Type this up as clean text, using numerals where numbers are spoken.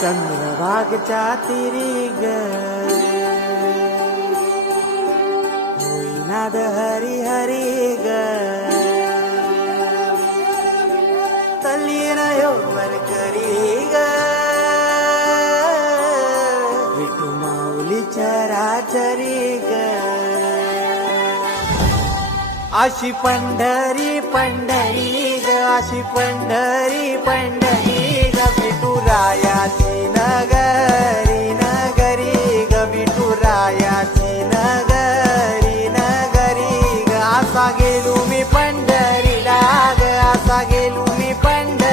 चंद्रभागच्या तिरी ग होईनाद हरी हरी ग तल्लीन वर करी ग विठू माऊली चराचरी ग अशी पंढरी पंढरी ग अशी पंढरी पंढरी ग विठुरायाची नगरी नगरी ग विठुरायाची नगरी नगरी ग असा गेलो मी पंढरीला ग असा गेलो मी पंढरीला